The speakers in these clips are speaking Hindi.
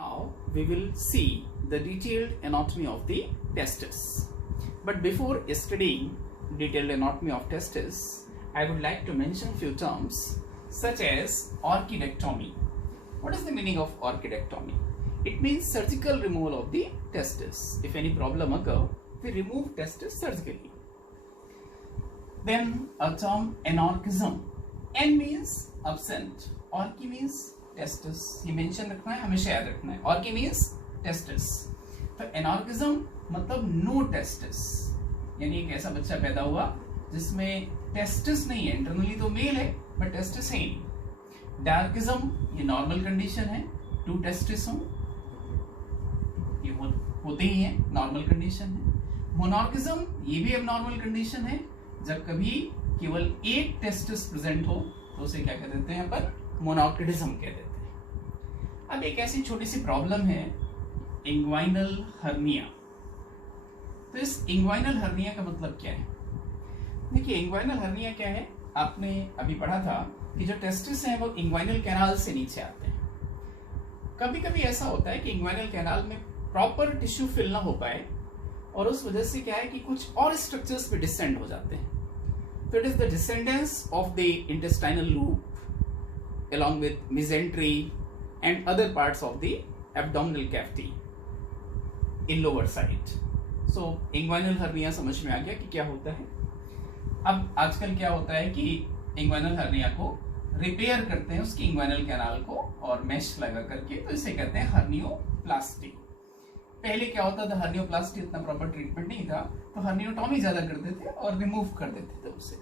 Now we will see the detailed anatomy of the testis. But before studying detailed anatomy of testis, I would like to mention few terms such as orchidectomy. What is the meaning of orchidectomy? It means surgical removal of the testis. If any problem occur, we remove testis surgically. Then a term anorchism. N means absent. Orchi means testis. ये मेंशन रखना है, हमेशा याद रखना है. Orchi means testis. तो anorchism मतलब no testis, यानी एक ऐसा बच्चा पैदा हुआ जिसमें टेस्टिस नहीं है. इंटरनली तो मेल है बट टेस्टिस है ही नहीं. डार्किज्म ये नॉर्मल कंडीशन है, 2 टेस्टिस हो, ये होते ही है, नॉर्मल कंडीशन है. मोनॉर्किज्म ये भी अब नॉर्मल कंडीशन है, जब कभी केवल एक टेस्टिस प्रेजेंट हो तो उसे क्या कह देते हैं अपन, मोनॉर्किडिज्म कह देते हैं. अब एक ऐसी छोटी सी प्रॉब्लम है इंग्वाइनल हर्निया. तो इस इंग्वाइनल हर्निया का मतलब क्या है? देखिए इंग्वाइनल हर्निया क्या है, आपने अभी पढ़ा था कि जो टेस्टिस हैं वो इंग्वाइनल कैनाल से नीचे आते हैं. कभी कभी ऐसा होता है कि इंग्वाइनल कैनाल में प्रॉपर टिश्यू फिल ना हो पाए और उस वजह से क्या है कि कुछ और स्ट्रक्चर्स पे डिसेंड हो जाते हैं. तो it is the descendance of the intestinal loop along with mesentery and other parts of the abdominal cavity in lower side. So inguinal hernia समझ में आ गया कि क्या होता है. अब आजकल क्या होता है कि इंग्वाइनल हर्निया को रिपेयर करते हैं, उसकी इंग्वाइनल कैनाल को, और मेश लगा करके, तो इसे कहते हैं हर्नियोप्लास्टी. पहले क्या होता था, हर्नियोप्लास्टी इतना प्रॉपर ट्रीटमेंट नहीं था, तो हर्नियोटॉमी ज्यादा करते थे और रिमूव कर देते थे उसे.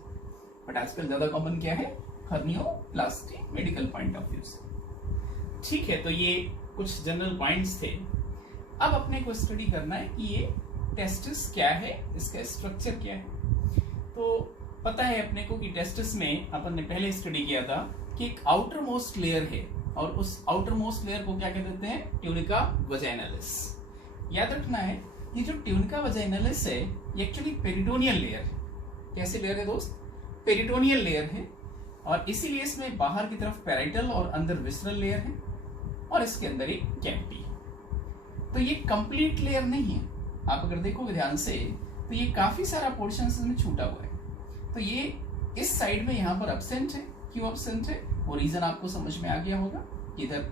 बट आजकल ज्यादा कॉमन क्या है, hernioplasty, medical point of view से. ठीक है, तो ये कुछ जनरल पॉइंट्स थे. अब अपने को स्टडी करना है कि ये टेस्टिस क्या है, इसका स्ट्रक्चर क्या है. तो पता है अपने को कि टेस्टिस में अपन ने पहले स्टडी किया था कि एक आउटर मोस्ट लेयर है, और उस आउटर मोस्ट लेयर को क्या कहते हैं, ट्यूनिका वजाइनलिस. याद रखना है ये जो ट्यूनिका वजाइनलिस है ये एक्चुअली पेरिटोनियल लेयर है. कैसे लेयर है दोस्त, पेरिटोनियल लेयर है, और इसीलिए इसमें बाहर की तरफ पैराइटल और अंदर विसरल लेयर है, और इसके अंदर एक कैविटी है. तो ये कंप्लीट लेयर नहीं है. आप अगर देखोगे ध्यान से तो ये काफी सारा पोर्शन इसमें छूटा हुआ है. तो ये इस साइड में यहाँ पर एब्सेंट है. क्यों एब्सेंट है, वो रीजन आपको समझ में आ गया होगा. इधर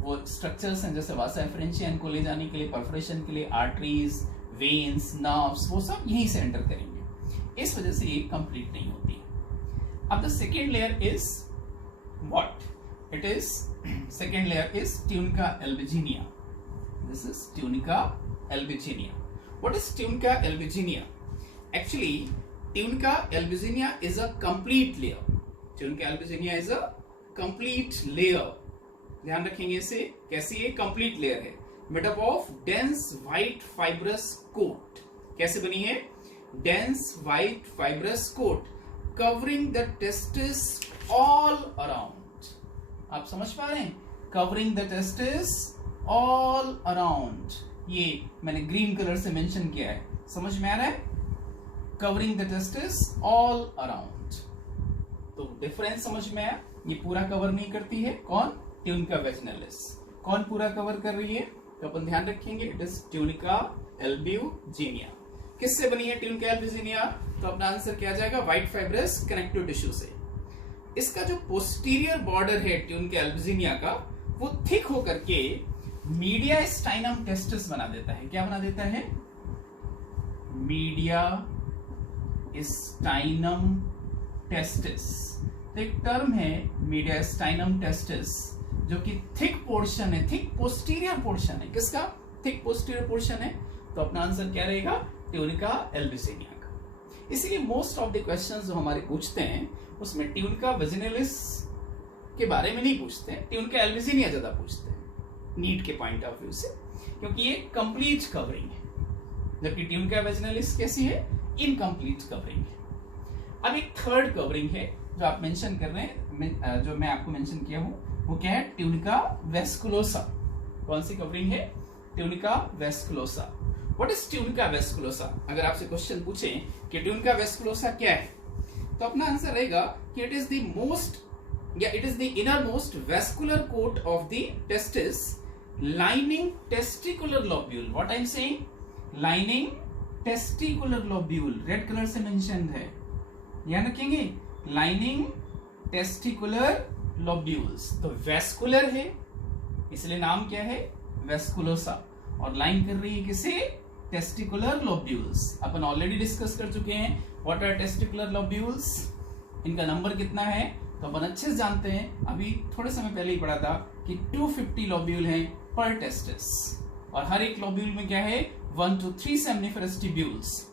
वो स्ट्रक्चर्स हैं जैसे वासा एफरेंशिया, इनको ले जाने के लिए, परफोरेशन के लिए आर्टरीज, वेन्स, नर्व्स, वो सब यहीं से एंटर करेंगे. इस वजह से ये कंप्लीट नहीं होती है. अब the second layer is what? It is second layer is tunica albuginea. This is tunica albuginea. What is tunica albuginea? Actually, tunica albuginea is a complete layer. Tunica albuginea is a complete layer. ध्यान रखेंगे इसे, कैसी ये complete layer है, made up of dense white fibrous coat. कैसे बनी है, dense white fibrous coat covering the testis all around. आप समझ पा रहे हैं, covering the testis all around. ये मैंने ग्रीन कलर से मेंशन किया है, समझ में आ रहा है, covering the testis all around. तो डिफरेंस समझ में आया. ये पूरा कवर नहीं करती है, कौन, ट्यूनिका वैजिनलिस. कौन पूरा कवर कर रही है, तो अपन ध्यान रखेंगे, इट इज ट्यूनिका एल्ब्यूजिनिया. किससे बनी है ट्यूनिका एल्ब्यूजिनिया, तो अपना आंसर क्या आ जाएगा, व्हाइट फाइब्रस कनेक्टिव टिश्यू से. इसका जो पोस्टीरियर बॉर्डर है ट्यूनिका एल्ब्यूजिनिया का, वो थिक होकर के मीडिया स्टाइनम टेस्टिस बना देता है. क्या बना देता है, मीडिया स्टाइनम टेस्टिस. तो एक टर्म है मीडिया स्टाइनम टेस्टिस, जो कि थिक पोर्शन है, थिक पोस्टीरियर पोर्शन है. किसका, थिक पोस्टीरियर पोर्शन है. तो अपना आंसर क्या रहेगा, ट्यूनिका एल्ब्यूजिनिया का. इसलिए मोस्ट ऑफ द क्वेश्चंस जो हमारे पूछते हैं उसमें ट्यूनिका वैजिनलिस के बारे में नहीं पूछते हैं, ट्यूनिका एल्ब्यूजिनिया ज्यादा पूछते हैं नीट के पॉइंट ऑफ व्यू से, क्योंकि ये कंप्लीट कवरिंग है, जबकि ट्यूनिका वैजिनलिस कैसी है, इनकम्प्लीट कवरिंग है. अब एक थर्ड कवरिंग है जो आप मेंशन कर रहे हैं, जो मैं आपको मेंशन किया हूं, वो क्या है, ट्यूनिका वेस्कुलोसा. कौन सी कवरिंग है, tunica vasculosa. What is tunica vasculosa? अगर आपसे क्वेश्चन पूछे कि ट्यूनिका वेस्कुलोसा क्या है, तो अपना आंसर रहेगा कि इट इज द मोस्ट, या it is the inner most vascular coat of the testis lining testicular lobule. What I'm saying? Lining testicular lobule. Red colour से मेंशन है, याद रखेंगे. Lining testicular lobules. तो वेस्कुलर है, इसलिए नाम क्या है? वेस्कुलोसा. और लाइन कर रही है किसे? Testicular lobules. अपन ऑलरेडी डिस्कस कर चुके हैं व्हाट आर टेस्टिकुलर लोब्यूल्स. इनका नंबर कितना है तो अपन अच्छे से जानते हैं. अभी थोड़े समय पहले ही पढ़ा था कि 250 लोब्यूल हैं पर टेस्टिस, और हर एक लोब्यूल में क्या है? 1 to 3 सेमनिफरस ट्यूब्यूल्स.